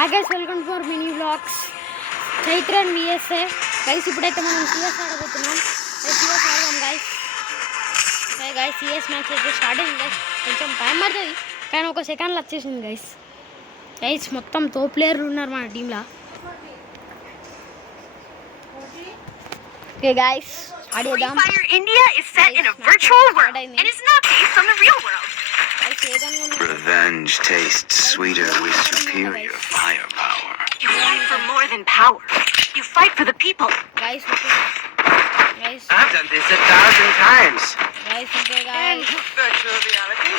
Hi guys, welcome to our mini vlogs. Chaitra and VSA. Guys, ఇప్పుడైతే మనం CS ఆడబోతున్నాం. CS ఆడదాం guys. Okay guys, CS match అయితే స్టార్ట్ అయింది guys. కొంచెం టైం పడుతుంది కానీ ఒక సెకండ్లో వచ్చేసింది guys. Guys, మొత్తం తో ప్లేయర్లు ఉన్నారు మన టీంలో. Okay guys, ఆడేద్దాం. Fire India is set in a virtual world and is not based on the real world. Revenge tastes sweeter with superior firepower. You fight for more than power. You fight for the people. Guys, okay. Guys. I've done this 1,000 times. Guys, okay, guys. In virtual reality.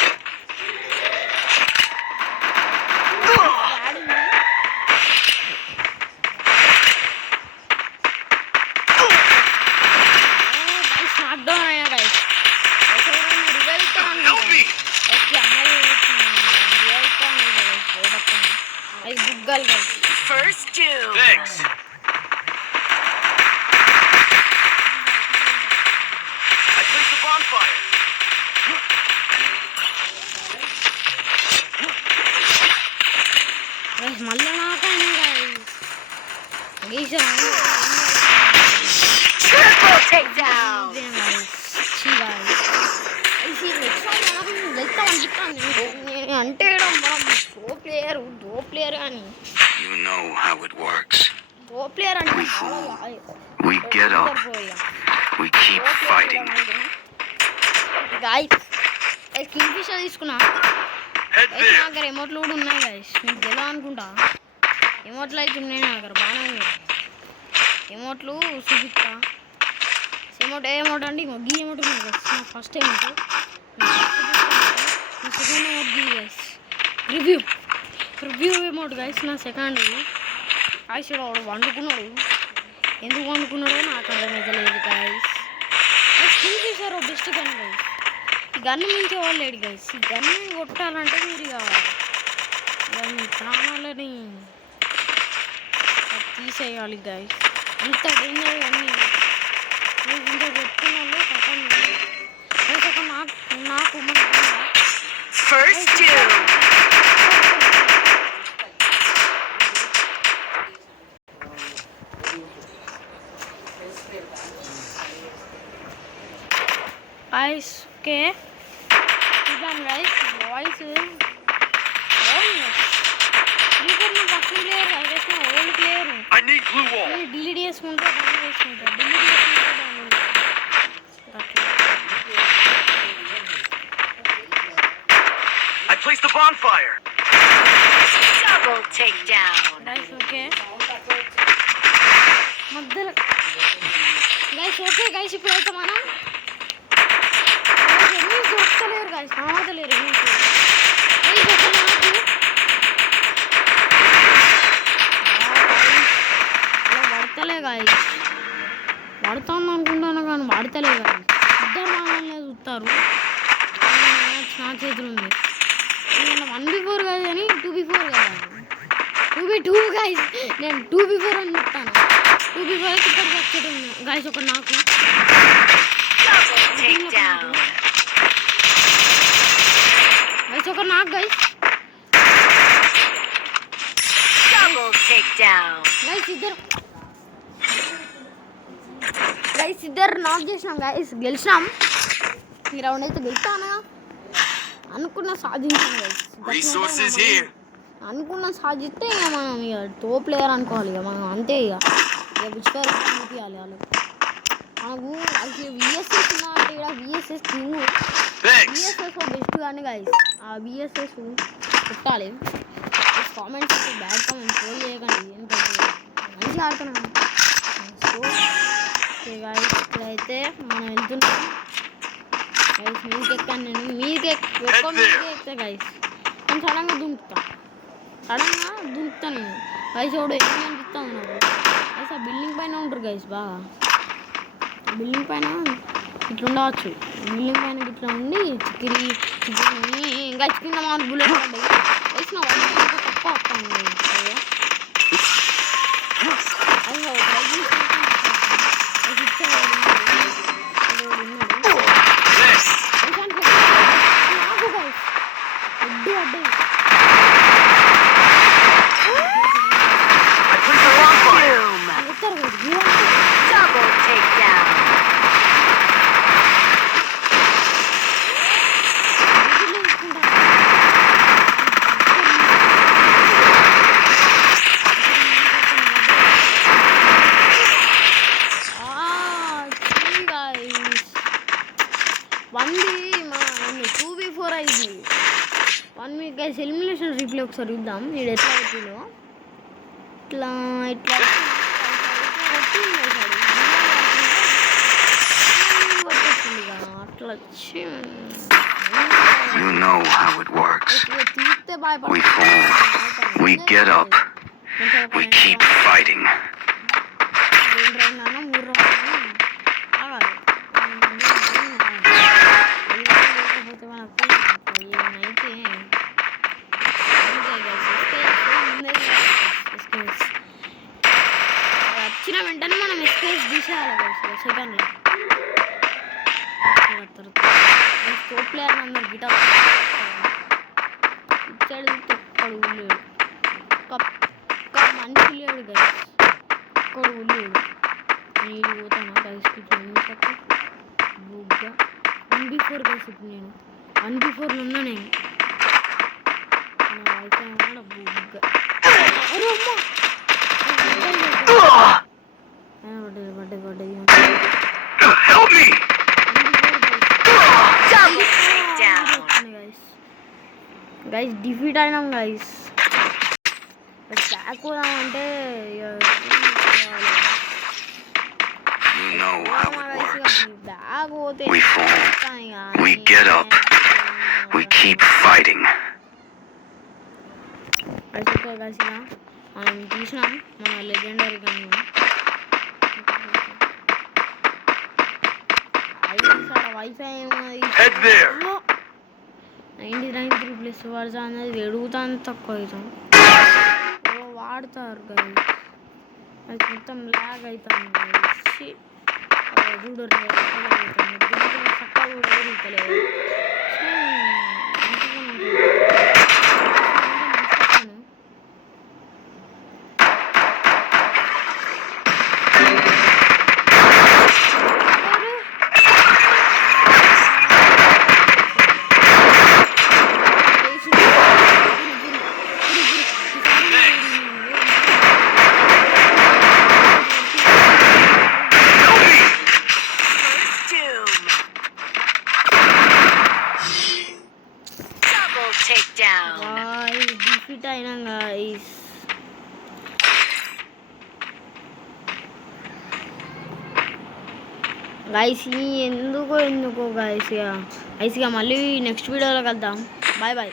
First doom. Thanks. I placed the bonfire. Guys, Triple takedown. You know how it works. We We get up. We keep fighting. Guys, Kingfisher తీసుకున్నా. Head నా there. దగ్గర ఎమోట్లు కూడా ఉన్నాయి గైస్. మీకు తెలియదు అనుకుంటా. ఎమోట్లు అయితే ఉన్నాయి నా దగ్గర బాగానే ఉన్నాయి. ఎమోట్లు చూపిస్తా. ఎమోట్ అంటే ఇంకో గీ ఎమోట్ ఉన్నాయి గైస్. నా ఫస్ట్ ఎమోట్. సెకండ్ ఎమోట్ గీ గైస్. రివ్యూ ఎమోట్ గైస్ నా సెకండ్. ఆయిష్ వాడు వండుకున్నాడు. ఎందుకు వండుకున్నాడో నాకు అర్థమైతలేదు guys. Kingfisher best gun guys. ఈ గన్ను మించే వాళ్ళు లేడు గైస్. ఈ గన్ను కొట్టాలంటే మీరు ఇక మీ ప్రాణాలని తీసేయాలి గైస్. అంత డేంజర్ అన్నీ మీరు ఇంత చెప్తున్న వాళ్ళు కథం నాకు First doom. guys, okay. Idan guys, voice. Even the first player, I guess my old player. I need glue wall. Delete చేసుకుంటా డౌన్ చేసుకుంటా. I placed the bonfire. Double takedown. Guys, okay. మధ్యలో guys, okay guys, ఇప్పుడు అయితే మనం దొరకలేరు guys, కావట్లేరు మీకు. పడతలే guys. పడతాను అనుకుంటాను కానీ పడతలే guys. ఇద్దరు మామూలుగా చూస్తారు. నా చేతులు ఉంది. 1v4 కాదు కానీ 2v4 కదా. 2v2 guys. నేను 2v4 అని చెప్తాను. 2v4 ఇక్కడికి వచ్చేది guys. ఒక నాకు Takedown. guys, ఒక నాకు guys. Double takedown. guys ఇద్దరు నాక్ చేసినాం guys. గెలిచినాం. ఈ రౌండ్ అయితే గెలుస్తానా అనుకున్న సాధించాం guys. Resources here. అనుకున్న సాధిస్తే ఇక మనం ఇక తో ప్లేయర్ అనుకోవాలి. ఇక మనం అంతే ఇక విస్టర్ చూపించాలి వాళ్ళకి. మనకు అది విఎస్ఎస్ ఉన్నా అంటే ఇక్కడ విఎస్ఎస్ కింగ్. విఎస్ఎస్ బెస్ట్ కానీ guys. ఆ విఎస్ఎస్ పెట్టాలి. కామెంట్స్ అయితే బ్యాడ్ కామెంట్స్ ట్రోల్ చేయకండి. ఎందుకంటే మంచిగా ఆడుతున్నాను. సో ఓకే guys, ఇప్పుడైతే మనం వెళ్తున్నాం guys. మీకు ఎక్కాను నేను. మీకు ఎక్కితే guys నేను సడన్గా దుంకుతాను నేను guys. ఎవడో ఏమి అనిపిస్తాను నాకు guys. ఆ బిల్డింగ్ పైన ఉంటారు guys. బాగా బిల్డింగ్ పైన ఇట్లా ఉండవచ్చు. బిల్డింగ్ పైన ఇట్లా ఉండి చిక్కిరి ఇంకా కింద మాకు బుల్లెట్ పడ్డాయి వేసిన తక్కువ వస్తాను. నాకు guys. ఒకసారి చూద్దాం వీడు ఎట్లా కొట్టిలో ఇట్లా ఇట్లా కొట్టేసింది అట్లా వచ్చి You know how it works. తీస్తే We fall. We get up. We keep fighting. వచ్చిన వెంటనే మనం ఎస్కేస్ తీసేయాలి సెకండ్లో స్టోప్ ప్లేయర్ అందరు గిటార్ ఇచ్చాడు తొక్కడు ఉల్లేడు ఒక్క మనిషి లేడు గైస్ ఒక్కడు ఉల్లేడు నీళ్ళు పోతాను గైస్కి బుగ్గా 1v4 గైస్ ఇప్పుడు నేను 1v4లో ఉన్నా నేను వైఫై కూడా బుగ్గా పడ్డది Help me! గైస్ డిఫీట్ అయినాం గైస్ బ్యాక్ పోదామంటే You know how it works. Back పోతే We fall. We get up. We keep fighting. Guys మనం తీసినాం మన legendary gun wifi Head there. 99 plus వర్జ అనేది వెడుగుతాను తక్కువ అవుతాం వాడతారు గైస్ అది మొత్తం లాగ్ అవుతాను గైస్ చూడు చక్కగా కూడా ఎదుగుతలేదు డిఫీట్ అయినా గైస్ గైస్ ఎందుకో గైస్ ఇక మళ్ళీ నెక్స్ట్ వీడియోలో కలుద్దాం బాయ్ బాయ్